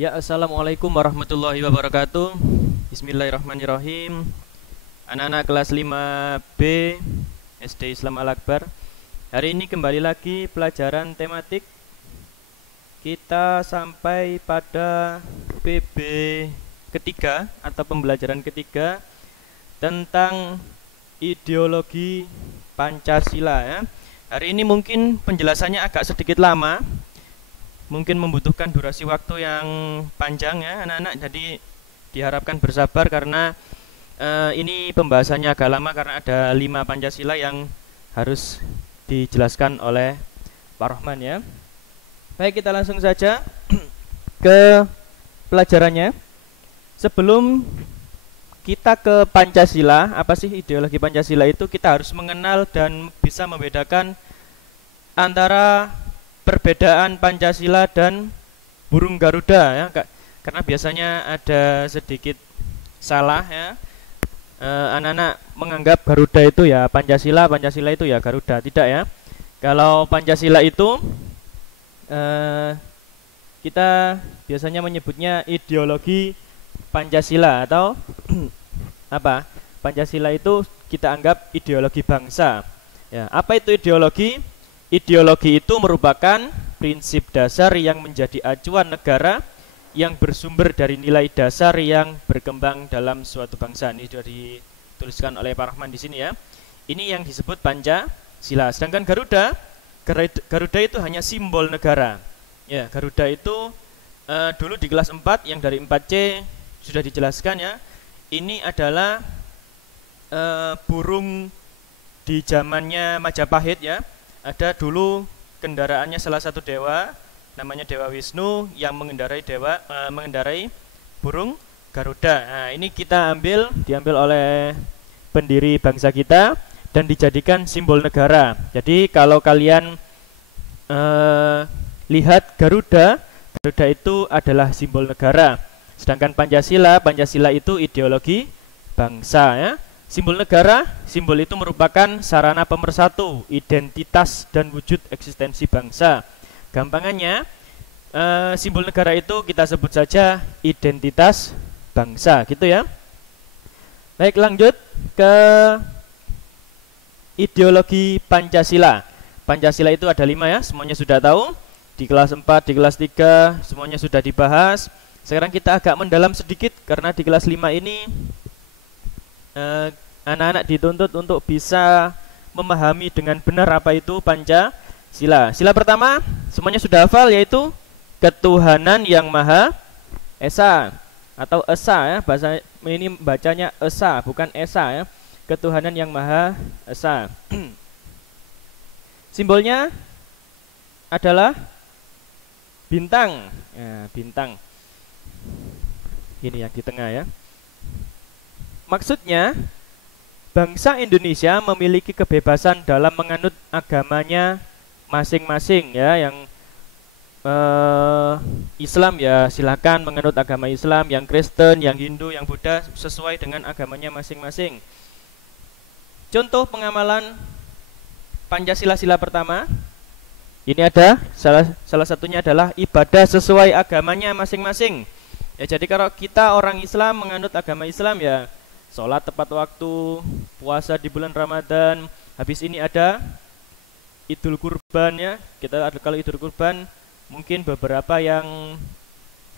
Ya, assalamualaikum warahmatullahi wabarakatuh. Bismillahirrahmanirrahim. Anak-anak kelas 5B SD Islam Al-Akbar. Hari ini kembali lagi pelajaran tematik. Kita sampai pada PB ketiga atau pembelajaran ketiga tentang ideologi Pancasila ya. Hari ini mungkin penjelasannya agak sedikit lama, mungkin membutuhkan durasi waktu yang panjang ya anak-anak, jadi diharapkan bersabar karena ini pembahasannya agak lama karena ada 5 Pancasila yang harus dijelaskan oleh Pak Rohman ya. Baik, kita langsung saja ke pelajarannya. Sebelum kita ke Pancasila, apa sih ideologi Pancasila itu, kita harus mengenal dan bisa membedakan antara perbedaan Pancasila dan burung Garuda ya, karena biasanya ada sedikit salah ya. Anak-anak menganggap Garuda itu ya Pancasila, Pancasila itu ya Garuda. Tidak ya. Kalau Pancasila itu kita biasanya menyebutnya ideologi Pancasila atau apa? Pancasila itu kita anggap ideologi bangsa. Ya, apa itu ideologi? Ideologi itu merupakan prinsip dasar yang menjadi acuan negara yang bersumber dari nilai dasar yang berkembang dalam suatu bangsa. Ini sudah dituliskan oleh Pak Rahman di sini ya. Ini yang disebut Pancasila. Sedangkan Garuda itu hanya simbol negara. Ya, Garuda itu dulu di kelas 4 yang dari 4C sudah dijelaskan ya. Ini adalah burung di zamannya Majapahit ya. Ada dulu kendaraannya salah satu dewa, namanya Dewa Wisnu, yang mengendarai burung Garuda. Nah, ini diambil oleh pendiri bangsa kita dan dijadikan simbol negara. Jadi kalau kalian lihat Garuda itu adalah simbol negara. Sedangkan Pancasila itu ideologi bangsa ya. Simbol negara, simbol itu merupakan sarana pemersatu identitas dan wujud eksistensi bangsa. Gampangannya, simbol negara itu kita sebut saja identitas bangsa, gitu ya. Baik, lanjut ke ideologi Pancasila. Pancasila itu ada 5 ya, semuanya sudah tahu. Di kelas 4, di kelas 3, semuanya sudah dibahas. Sekarang kita agak mendalam sedikit karena di kelas 5 ini anak-anak dituntut untuk bisa memahami dengan benar apa itu Pancasila. Sila pertama semuanya sudah hafal, yaitu ketuhanan yang Maha Esa atau Esa ya, bahasa ini bacanya Esa bukan Esa ya. Ketuhanan yang Maha Esa. Simbolnya adalah bintang ya, bintang ini yang di tengah ya. Maksudnya, bangsa Indonesia memiliki kebebasan dalam menganut agamanya masing-masing ya. Yang Islam ya silakan menganut agama Islam, yang Kristen, yang Hindu, yang Buddha sesuai dengan agamanya masing-masing. Contoh pengamalan Pancasila sila pertama, ini ada salah satunya adalah ibadah sesuai agamanya masing-masing. Ya, jadi kalau kita orang Islam menganut agama Islam ya sholat tepat waktu, puasa di bulan Ramadan. Habis ini ada Idul Kurban ya. Kalau Idul Kurban mungkin beberapa yang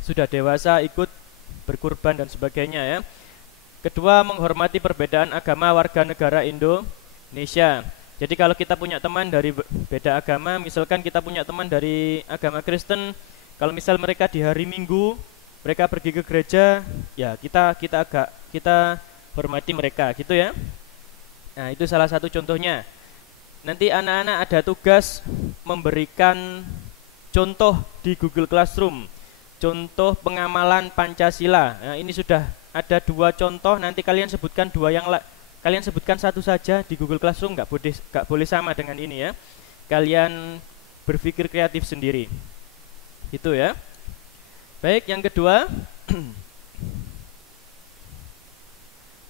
sudah dewasa ikut berkurban dan sebagainya ya. Kedua, menghormati perbedaan agama warga negara Indonesia. Jadi kalau kita punya teman dari beda agama, misalkan kita punya teman dari agama Kristen, kalau misal mereka di hari Minggu mereka pergi ke gereja, ya kita hormati mereka gitu ya. Nah, itu salah satu contohnya. Nanti anak-anak ada tugas memberikan contoh di Google Classroom, contoh pengamalan Pancasila. Nah, ini sudah ada 2 contoh. Nanti kalian sebutkan kalian sebutkan satu saja di Google Classroom, nggak boleh sama dengan ini ya. Kalian berpikir kreatif sendiri. Itu ya. Baik, yang kedua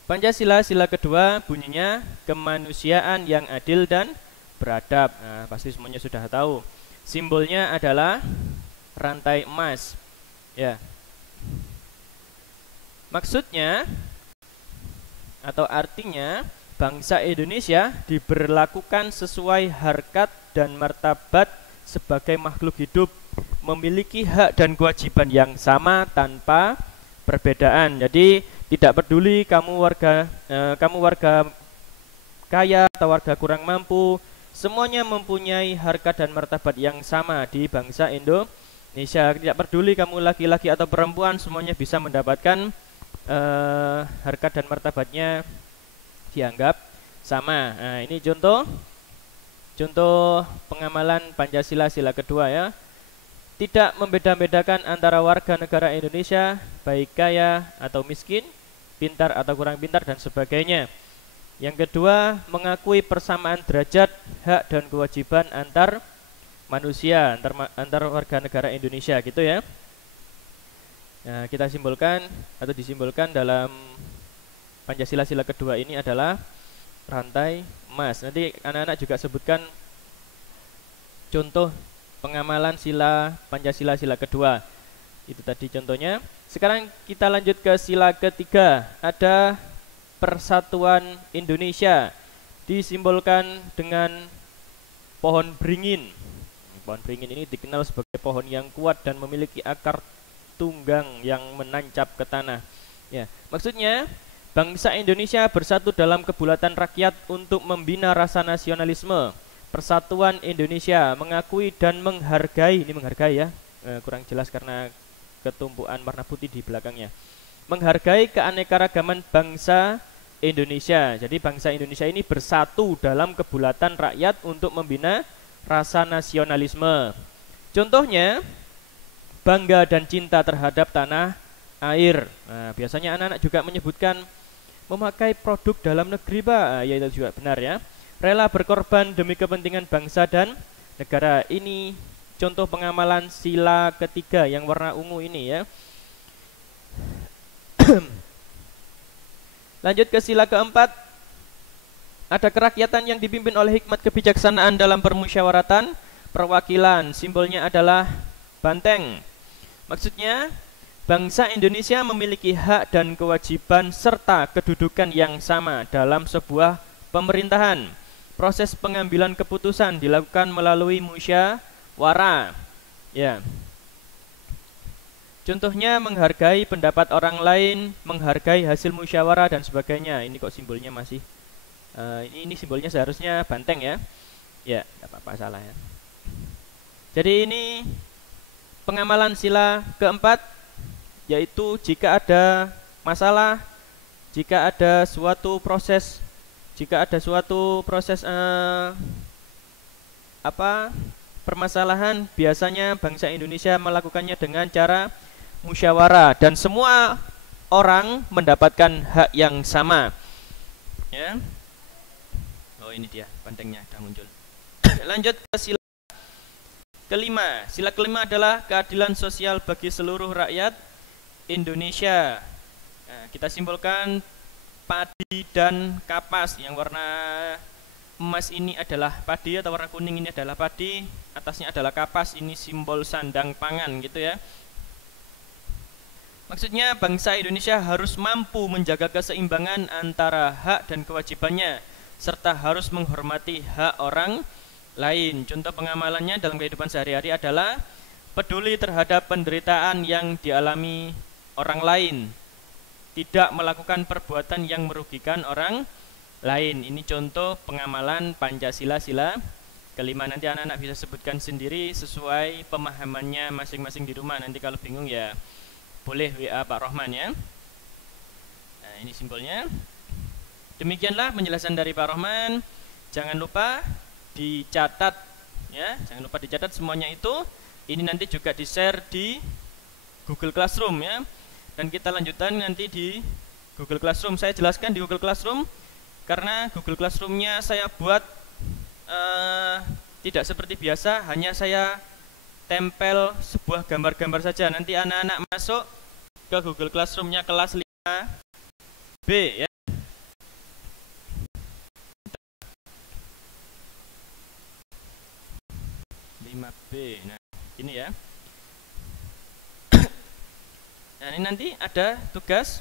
Pancasila sila kedua bunyinya kemanusiaan yang adil dan beradab. Nah, pasti semuanya sudah tahu. Simbolnya adalah rantai emas. Ya. Maksudnya atau artinya bangsa Indonesia diberlakukan sesuai harkat dan martabat sebagai makhluk hidup, memiliki hak dan kewajiban yang sama tanpa perbedaan. Jadi tidak peduli kamu warga kaya atau warga kurang mampu, semuanya mempunyai harkat dan martabat yang sama di bangsa Indonesia. Tidak peduli kamu laki-laki atau perempuan, semuanya bisa mendapatkan harkat dan martabatnya dianggap sama. Nah, ini contoh pengamalan Pancasila sila kedua ya. Tidak membeda-bedakan antara warga negara Indonesia, baik kaya atau miskin, pintar atau kurang pintar dan sebagainya. Yang kedua, mengakui persamaan derajat, hak dan kewajiban antar manusia, antar warga negara Indonesia gitu ya. Nah, kita simpulkan atau disimbolkan dalam Pancasila sila kedua ini adalah rantai emas. Nanti anak-anak juga sebutkan contoh pengamalan sila Pancasila sila kedua. Itu tadi contohnya. Sekarang kita lanjut ke sila ketiga. Ada Persatuan Indonesia, disimbolkan dengan pohon beringin. Pohon beringin ini dikenal sebagai pohon yang kuat dan memiliki akar tunggang yang menancap ke tanah. Ya, maksudnya bangsa Indonesia bersatu dalam kebulatan rakyat untuk membina rasa nasionalisme. Persatuan Indonesia mengakui dan menghargai, ini menghargai ya, kurang jelas karena ketumpuan warna putih di belakangnya. Menghargai keanekaragaman bangsa Indonesia. Jadi bangsa Indonesia ini bersatu dalam kebulatan rakyat untuk membina rasa nasionalisme. Contohnya bangga dan cinta terhadap tanah air. Nah, biasanya anak-anak juga menyebutkan memakai produk dalam negeri, Pak. Ya, itu juga benar ya. Rela berkorban demi kepentingan bangsa dan negara. Ini contoh pengamalan sila ketiga yang warna ungu ini ya. Lanjut ke sila keempat. Ada kerakyatan yang dipimpin oleh hikmat kebijaksanaan dalam permusyawaratan perwakilan. Simbolnya adalah banteng. Maksudnya, bangsa Indonesia memiliki hak dan kewajiban serta kedudukan yang sama dalam sebuah pemerintahan. Proses pengambilan keputusan dilakukan melalui musyawarah. Ya. Contohnya menghargai pendapat orang lain, menghargai hasil musyawarah dan sebagainya. Ini kok simbolnya masih ini simbolnya seharusnya banteng ya. Ya, tidak apa-apa salah ya. Jadi ini pengamalan sila keempat, yaitu jika ada masalah, jika ada suatu proses permasalahan, biasanya bangsa Indonesia melakukannya dengan cara musyawarah dan semua orang mendapatkan hak yang sama. Ya. Oh, ini dia bantengnya sudah muncul. Lanjut ke sila kelima. Sila kelima adalah keadilan sosial bagi seluruh rakyat Indonesia. Nah, kita simbolkan padi dan kapas. Yang warna emas ini adalah padi atau warna kuning ini adalah padi, atasnya adalah kapas. Ini simbol sandang pangan gitu ya. Maksudnya bangsa Indonesia harus mampu menjaga keseimbangan antara hak dan kewajibannya serta harus menghormati hak orang lain. Contoh pengamalannya dalam kehidupan sehari-hari adalah peduli terhadap penderitaan yang dialami orang lain, tidak melakukan perbuatan yang merugikan orang lain. Ini contoh pengamalan Pancasila sila kelima. Nanti anak-anak bisa sebutkan sendiri sesuai pemahamannya masing-masing di rumah. Nanti kalau bingung ya boleh WA Pak Rohman ya. Nah, ini simbolnya. Demikianlah penjelasan dari Pak Rohman. Jangan lupa dicatat ya, jangan lupa dicatat semuanya itu. Ini nanti juga di-share di Google Classroom ya. Dan kita lanjutkan nanti di Google Classroom. Saya jelaskan di Google Classroom karena Google Classroom-nya saya buat tidak seperti biasa, hanya saya tempel sebuah gambar-gambar saja. Nanti anak-anak masuk ke Google Classroom-nya kelas 5B ya. 5B. Nah, ini ya. Nah, ini nanti ada tugas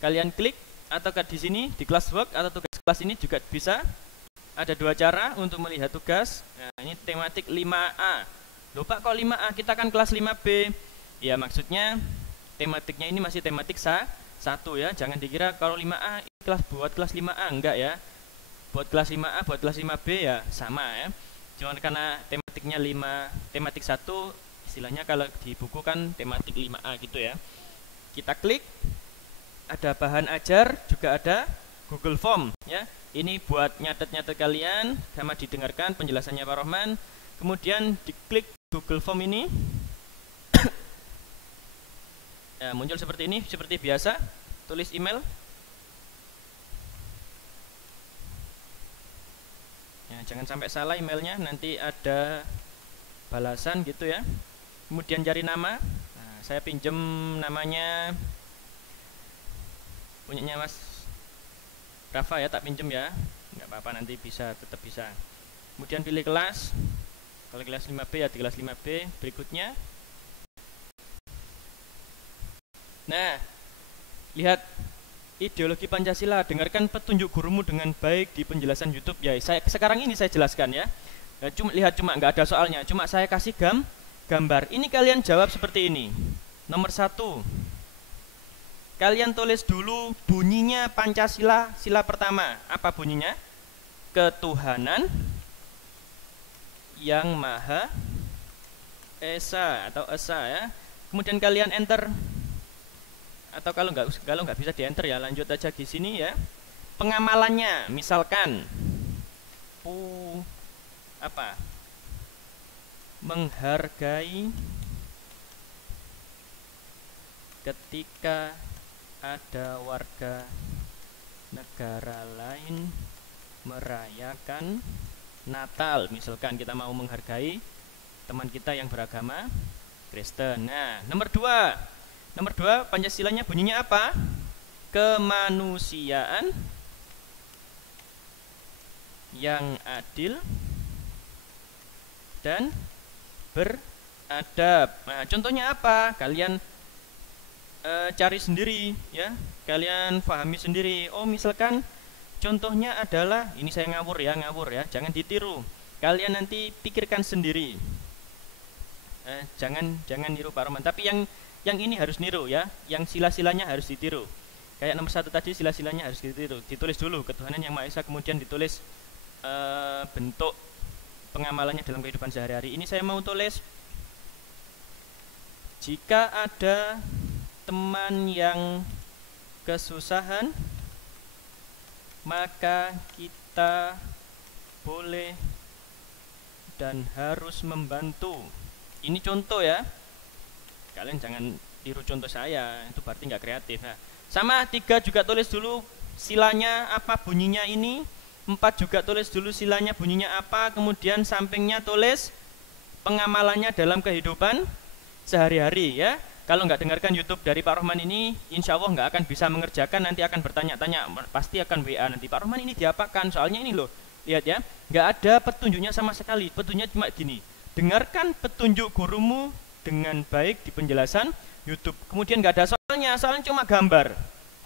kalian klik, atau di sini di classwork atau tugas kelas ini juga bisa. Ada dua cara untuk melihat tugas. Nah, ini tematik 5A. Loh Pak, kok 5A? Kita kan kelas 5B. Ya, maksudnya tematiknya ini masih tematik 1 ya. Jangan dikira kalau 5A kelas buat kelas 5A, enggak ya. Buat kelas 5A, buat kelas 5B ya sama ya. Cuma karena tematiknya tematik 1, istilahnya kalau di buku kan tematik 5A gitu ya. Kita klik, ada bahan ajar, juga ada Google Form ya. Ini buat nyatet-nyatet kalian sama didengarkan penjelasannya Pak Rohman. Kemudian diklik Google Form ini. Ya, muncul seperti ini, seperti biasa. Tulis email. Ya, jangan sampai salah emailnya, nanti ada balasan gitu ya. Kemudian cari nama. Nah, saya pinjem namanya punyanya Mas Rafa ya, tak pinjem ya, nggak apa-apa, nanti bisa, tetap bisa. Kemudian pilih kelas, kalau kelas 5B ya di kelas 5B. Berikutnya, nah, lihat ideologi Pancasila, dengarkan petunjuk gurumu dengan baik di penjelasan YouTube ya. Sekarang ini saya jelaskan ya. Nah, cuma nggak ada soalnya, cuma saya kasih gambar. Ini kalian jawab seperti ini. Nomor 1. Kalian tulis dulu bunyinya Pancasila, sila pertama. Apa bunyinya? Ketuhanan yang Maha Esa atau Esa ya. Kemudian kalian enter. Atau kalau nggak bisa di enter ya, lanjut aja di sini ya. Pengamalannya, misalkan menghargai ketika ada warga negara lain merayakan Natal. Misalkan kita mau menghargai teman kita yang beragama Kristen. Nah, nomor 2 Pancasilanya bunyinya apa? Kemanusiaan yang adil dan beradab. Nah, contohnya apa? Kalian cari sendiri ya, kalian pahami sendiri. Oh, misalkan contohnya adalah ini, saya ngawur ya, jangan ditiru. Kalian nanti pikirkan sendiri. Jangan niru Pak Roman, tapi yang ini harus niru ya, yang sila-silanya harus ditiru. Kayak nomor 1 tadi, sila-silanya harus ditiru. Ditulis dulu ketuhanan yang Maha Esa, kemudian ditulis bentuk pengamalannya dalam kehidupan sehari-hari. Ini saya mau tulis, jika ada teman yang kesusahan, maka kita boleh dan harus membantu. Ini contoh ya, kalian jangan tiru contoh saya, itu berarti nggak kreatif. Nah, sama 3 juga tulis dulu silanya apa bunyinya ini. 4 juga tulis dulu silanya bunyinya apa. Kemudian sampingnya tulis pengamalannya dalam kehidupan sehari-hari ya. Kalau nggak dengarkan YouTube dari Pak Rohman ini, insya Allah nggak akan bisa mengerjakan, nanti akan bertanya-tanya, pasti akan WA nanti, Pak Rohman ini diapakan, soalnya ini loh, lihat ya, nggak ada petunjuknya sama sekali. Petunjuknya cuma gini, dengarkan petunjuk gurumu dengan baik di penjelasan YouTube. Kemudian nggak ada soalnya cuma gambar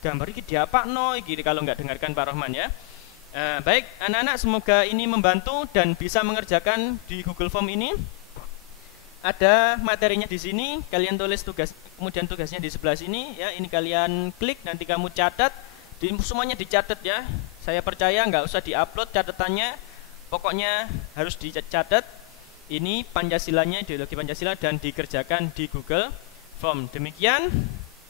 ini diapakno iki kalau nggak dengarkan Pak Rohman ya. Baik anak-anak, semoga ini membantu dan bisa mengerjakan di Google Form ini. Ada materinya di sini, kalian tulis tugas, kemudian tugasnya di sebelah sini ya. Ini kalian klik, nanti kamu catat, semuanya dicatat ya. Saya percaya nggak usah diupload catatannya, pokoknya harus dicatat. Ini Pancasilanya, ideologi Pancasila, dan dikerjakan di Google Form. Demikian,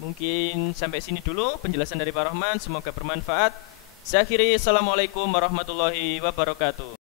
mungkin sampai sini dulu penjelasan dari Pak Rohman, semoga bermanfaat. Saya akhiri, assalamualaikum warahmatullahi wabarakatuh.